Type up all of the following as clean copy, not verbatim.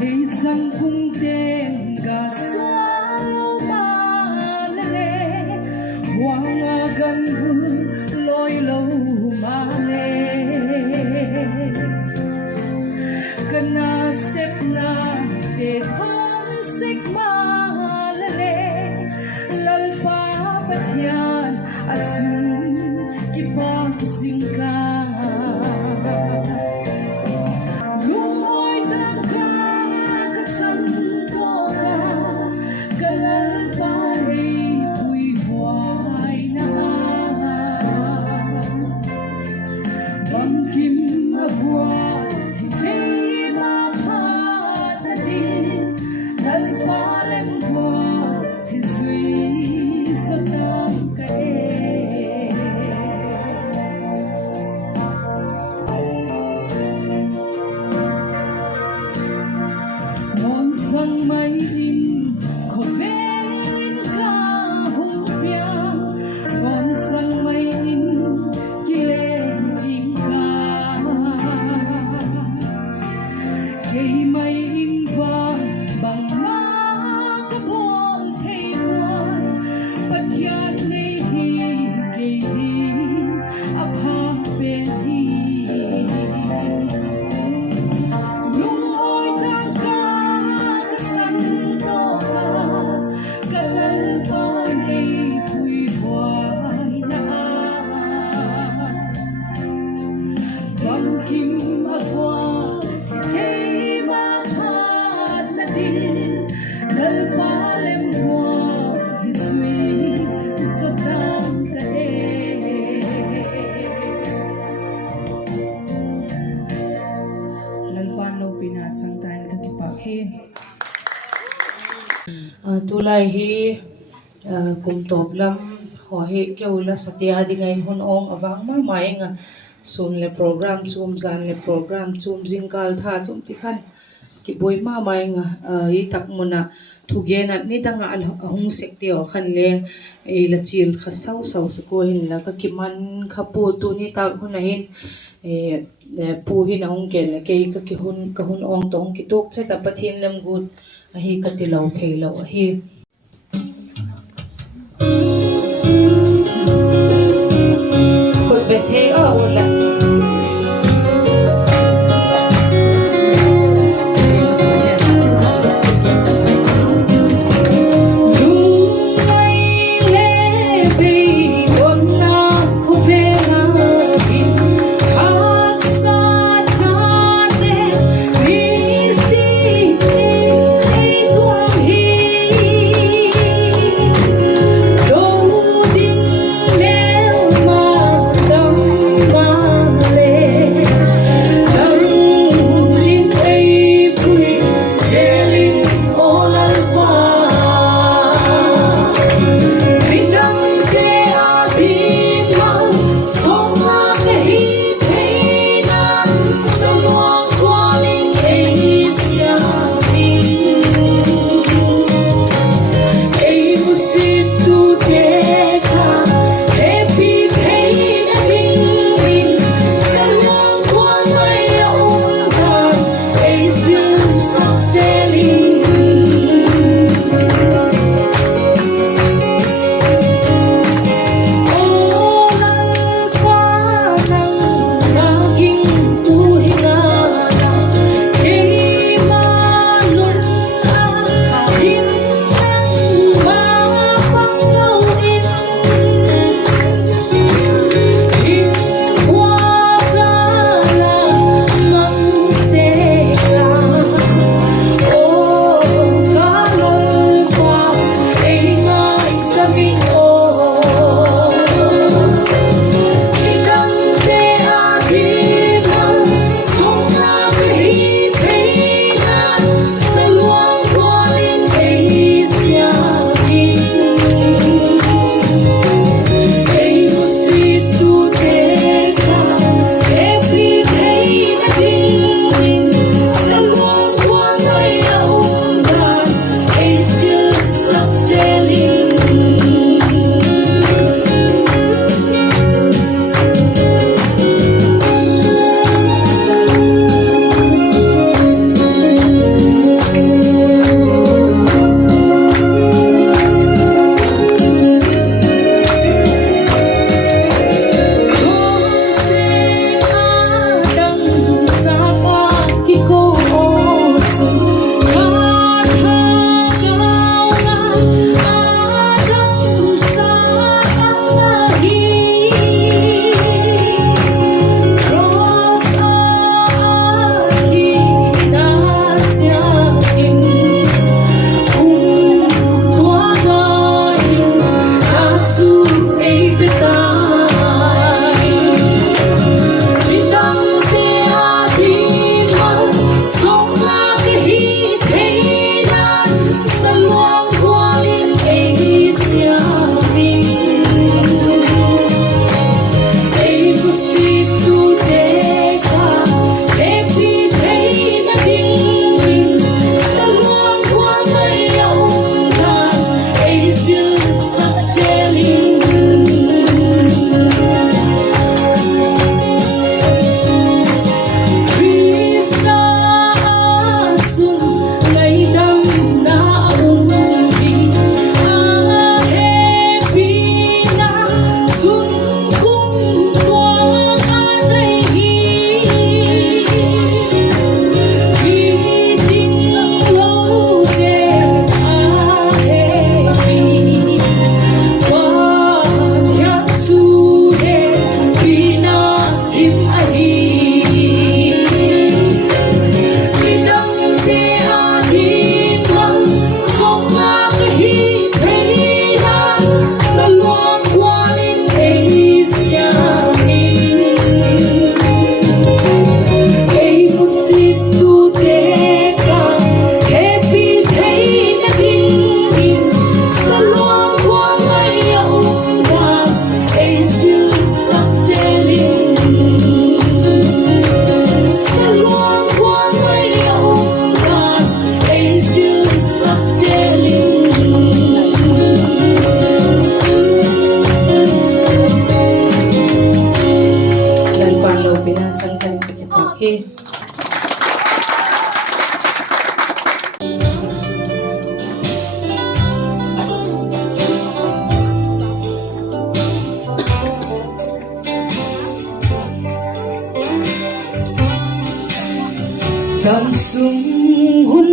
Hãy rằng cùng tên gà xóa lâu mà lệ Hoàng gần hư lối lâu mà lệ Kana xếp na để thôn xích mà lệ Lal pa patyan at sun kipag-sing ka Sang mai in khổ ven ca hùng biang còn sang mai in kia in ca cây mai in va bằng má cái bọn thầy quan bất giác này cây đi ấp ha bên đi Kim at hoa kay mahat na din dal palem hoa hisui sa tam kae lalpan lo pinat sang tayo kakipakhe tulai hi kum top lam ho he keula satya dingain hun ong awang ma mai nga sun le program chum zan le program chum jingkal tha chum ti khan ki boi ma mai nga i tak muna thugen at ni danga al hung sek ti o khan le e la chil kha sau sau se ko hin la ka ki man kha pu tu ni ta hun hin e pu hin ong ke le ke ka ki hun ka hun ong tong ki tok che ta pathin lam gut a hi ka ti lo thei lo hi ko be the o la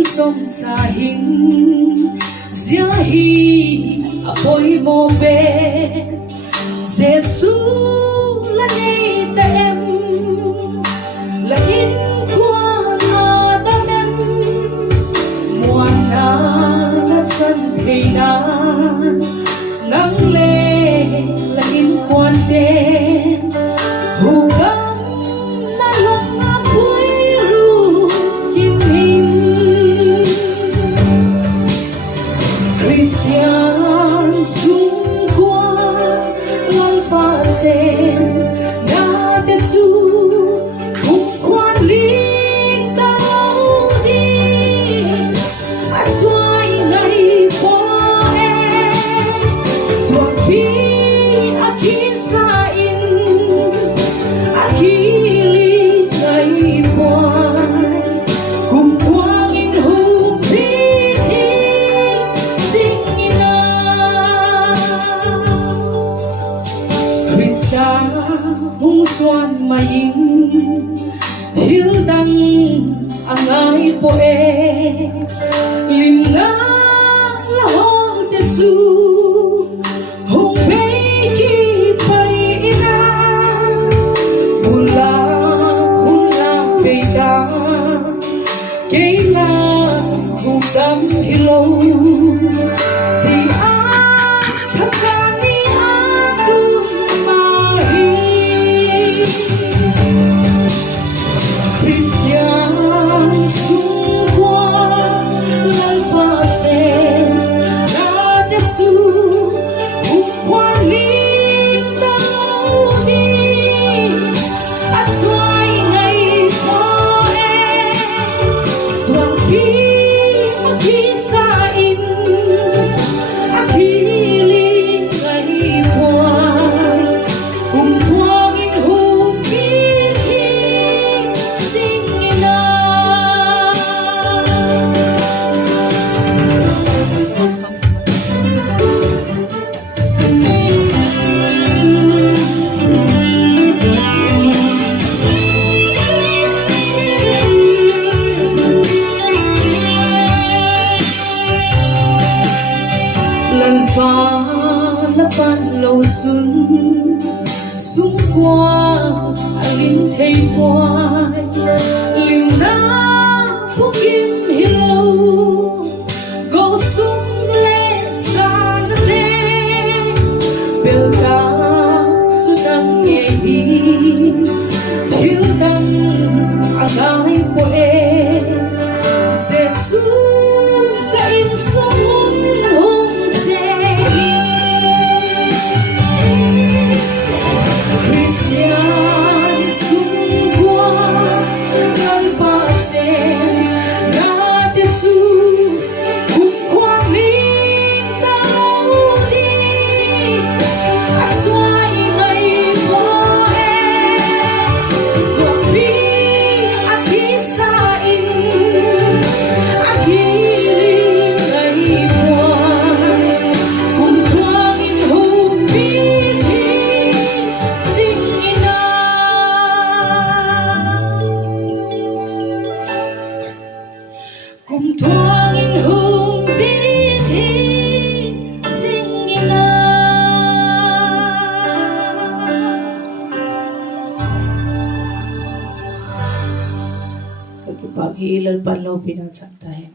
som sa hin zia hi apoi mo be Giêsu là ngày ta em là in qua na ta men mùa na là chân thì na nắng lê là in quan đen hù cam na lòng na cuối ru kim hin Christian xung quanh lòng pha sen na tên su hùng quan linh tao đi at xoay ngày qua em xoa bi akin sa in akili ngày qua cùng quang in hùng biết sinh ina Christa hung xoan mayin thil dang angai poe lim na la hong te su hung pe ki pai ina bula khuna pe da ke na hu dam hilo ti a thakani a tu mahi Christian xung quanh lần pha sen na tiếp su hùng quan linh tao đi at xoay ngày qua em xoan bi akin sa in akili ngày qua cùng quang in hùng biết sinh ina lần pha là ban lâu xuân xung quanh linh thấy quay linh na phúc kim hilo go sum le sang le bel ta sunang nghe hi thiếu đăng angai poe Giêsu đã in sông hồn che Christian xung quanh lần pha sen na tiên su cùng quan linh tao đi at xoay ngày qua em xoa bi akin sa in akili ngày qua cùng quang in hùng biết sinh ina cùng thoáng in hùng biết sinh ina Pag-iilan pa lo pinansak tayo